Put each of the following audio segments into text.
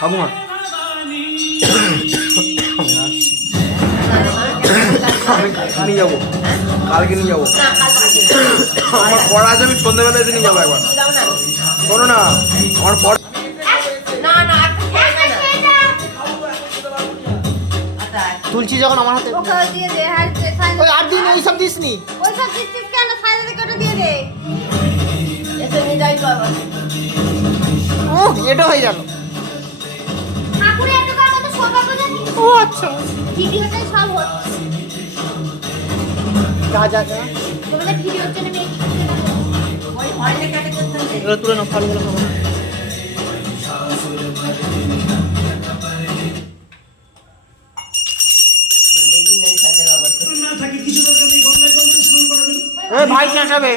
ঠাকুমা আমি আমি কালকে নিয়ে যাব। কালকে নিয়ে যাব। আমার পড়া আছে আমি সন্ধ্যেবেলা এসে নিয়ে যাব একবার। শোনো না আমার পড়া না না একটা খেয়ে না তুলছি যখন আমার হাতে হ্যাঁ ওই আট দিন ওই সব দিস নি। ওই দিচ্ছিস কেন? সাইডে থেকে ওটা দিয়ে দে। এটা হয়ে গেল। ও আচ্ছা। ভিডিওটাই সব হচ্ছে। যা যা যা। তোমাদের ভিডিওর জন্য আমি ওই হয়নি কাটে করতে এগুলো তুলে নাও ফালগুলো খাব দেবী নাই থাকে আবার এ ভাই চেঁচাবে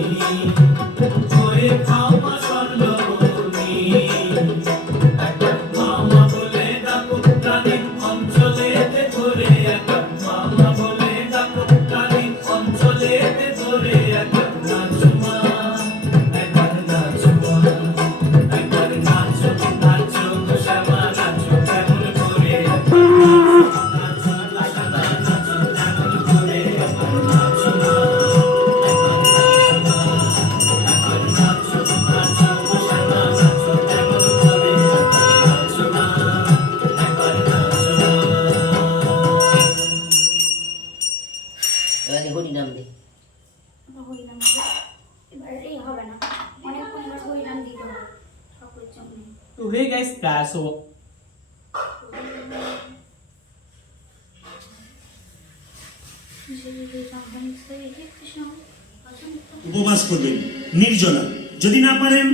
Thank you. আসো উপবাস করবেন, নির্জলা। যদি না পারেন,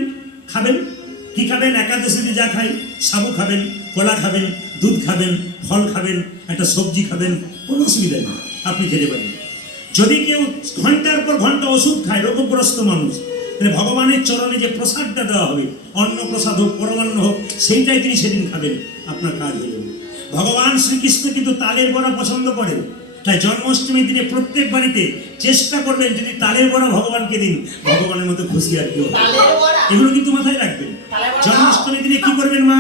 খাবেন। কি খাবেন? একাদশীতে যা খাই, সাবু খাবেন, কলা খাবেন, দুধ খাবেন, ফল খাবেন, একটা সবজি খাবেন, কোনো অসুবিধা নেই, আপনি খেতে পারেন। যদি কেউ ঘণ্টার পর ঘণ্টা ওষুধ খায়, রোগগ্রস্ত মানুষ তাহলে ভগবানের চরণে যে প্রসাদটা দেওয়া হবে অন্ন প্রসাদ হোক পরমান্ন হোক সেইটাই তিনি সেদিন খাবেন আপনার কাজ হয়ে যাবে ভগবান শ্রীকৃষ্ণ কিন্তু তালের বড়া পছন্দ করেন। তাই জন্মাষ্টমীর দিনে প্রত্যেক বাড়িতে চেষ্টা করবেন যদি তালের বড়া ভগবানকে দিন ভগবানের মতো খুশি আর কেউ বড়া? এগুলো কিন্তু মাথায় রাখবেন। জন্মাষ্টমীর দিনে কি করবেন মা?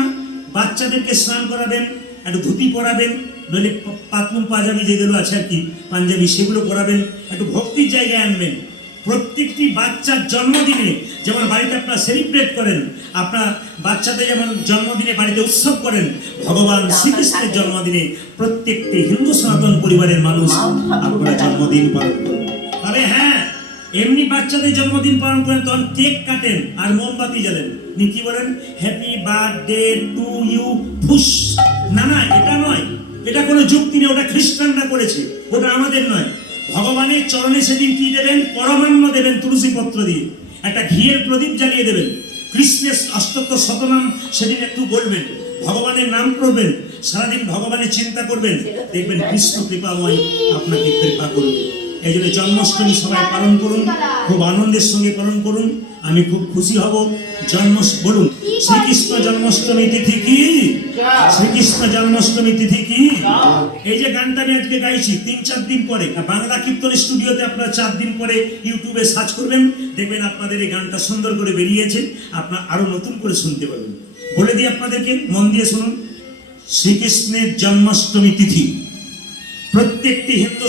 বাচ্চাদেরকে স্নান করাবেন একটু ধুতি পরাবেন নইলে পাতলুন পাঞ্জাবি যেগুলো আছে আর কি পাঞ্জাবি সেগুলো পরাবেন একটু ভক্তির জায়গায় আনবেন। প্রত্যেকটি বাচ্চার জন্মদিনে যেমন বাড়িতে আপনারা সেলিব্রেট করেন, আপনার বাচ্চাদের যেমন জন্মদিনে বাড়িতে উৎসব করেন, ভগবান শ্রীকৃষ্ণের জন্মদিনে প্রত্যেকটি হিন্দু সনাতন পরিবারের মানুষ আপনারা জন্মদিন পালন করুন। তবে হ্যাঁ এমনি বাচ্চাদের জন্মদিন পালন করেন, তখন কেক কাটেন আর মোমবাতি জ্বালেন। নি কি বলেন? হ্যাপি বার্থডে টু ইউ ফুস না না, এটা নয়। এটা কোনো যুক্তি নেই, ওটা খ্রিস্টানরা করেছে, ওটা আমাদের নয়। ভগবানের চরণে সেদিন কি দেবেন? পরমান্ন দেবেন তুলসী পত্র দিয়ে। একটা ঘিয়ের প্রদীপ জ্বালিয়ে দেবেন। কৃষ্ণের অষ্টত্ব শতনাম সেদিন একটু বলবেন। ভগবানের নাম করবেন। সারাদিন ভগবানের চিন্তা করবেন। দেখবেন কৃষ্ণ কৃপাময় আপনাকে কৃপা করবে। এই জন্য জন্মাষ্টমী সবাই পালন করুন, খুব আনন্দের সঙ্গে পালন করুন, আমি খুব খুশি হব। জন্ম বলুন, শ্রীকৃষ্ণ জন্মাষ্টমী তিথি কি? শ্রীকৃষ্ণ জন্মাষ্টমী তিথি কি? এই যে গানটা আমি আজকে গাইছি, তিন চার দিন পরে বাংলা কীর্তন স্টুডিওতে আপনারা চার দিন পরে ইউটিউবে সার্চ করবেন, দেখবেন আপনাদের এই গানটা সুন্দর করে বেরিয়েছে, আপনার আরও নতুন করে শুনতে পারবেন। বলে দিই আপনাদেরকে, মন দিয়ে শুনুন, শ্রীকৃষ্ণের জন্মাষ্টমী তিথি, প্রত্যেকটি হিন্দু